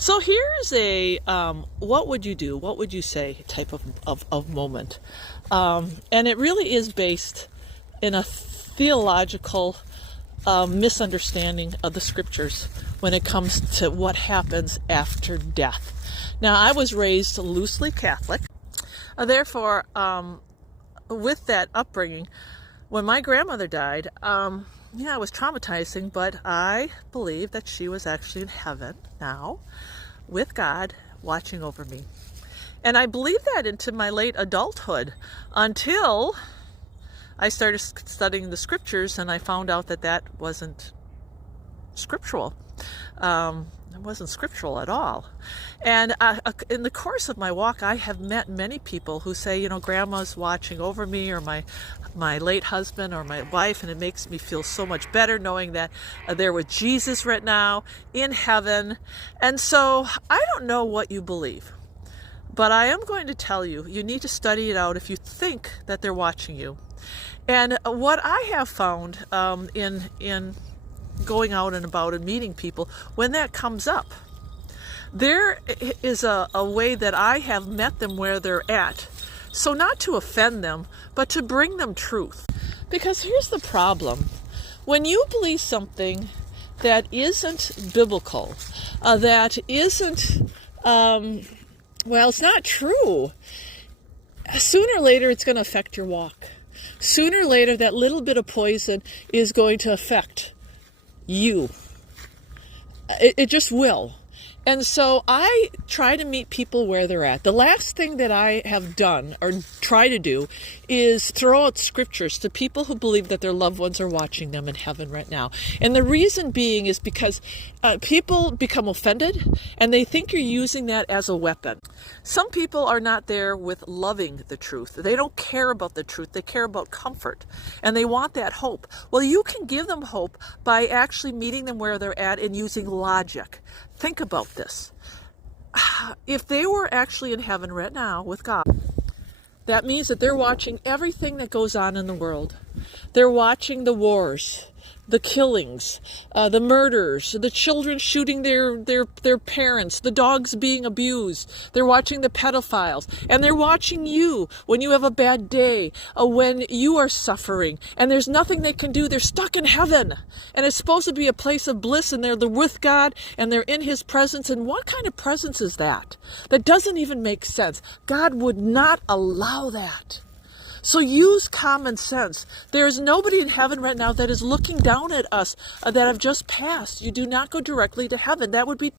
So here's a what would you do? What would you say type of moment. And it really is based in a theological misunderstanding of the scriptures when it comes to what happens after death. Now, I was raised loosely Catholic. Therefore, with that upbringing, when my grandmother died, it was traumatizing, but I believe that she was actually in heaven now with God watching over me. And I believed that into my late adulthood until I started studying the scriptures and I found out that that wasn't scriptural. It wasn't scriptural at all. And in the course of my walk, I have met many people who say, Grandma's watching over me, or my late husband or my wife, and it makes me feel so much better knowing that they're with Jesus right now in heaven. And so I don't know what you believe, but I am going to tell you, you need to study it out if you think that they're watching you. And what I have found in going out and about and meeting people, when that comes up, there is a way that I have met them where they're at. So not to offend them, but to bring them truth. Because here's the problem. When you believe something that isn't biblical, that isn't, it's not true, sooner or later it's going to affect your walk. Sooner or later that little bit of poison is going to affect you. It just will. And so I try to meet people where they're at. The last thing that I have done or try to do is throw out scriptures to people who believe that their loved ones are watching them in heaven right now. And the reason being is because people become offended and they think you're using that as a weapon. Some people are not there with loving the truth. They don't care about the truth. They care about comfort. And they want that hope. Well, you can give them hope by actually meeting them where they're at and using logic. Think about this. If they were actually in heaven right now with God, that means that they're watching everything that goes on in the world. They're watching the wars, the killings, the murders, the children shooting their parents, the dogs being abused. They're watching the pedophiles. And they're watching you when you have a bad day, when you are suffering. And there's nothing they can do. They're stuck in heaven. And it's supposed to be a place of bliss. And they're with God. And they're in His presence. And what kind of presence is that? That doesn't even make sense. God would not allow that. So use common sense. There is nobody in heaven right now that is looking down at us that have just passed. You do not go directly to heaven. That would be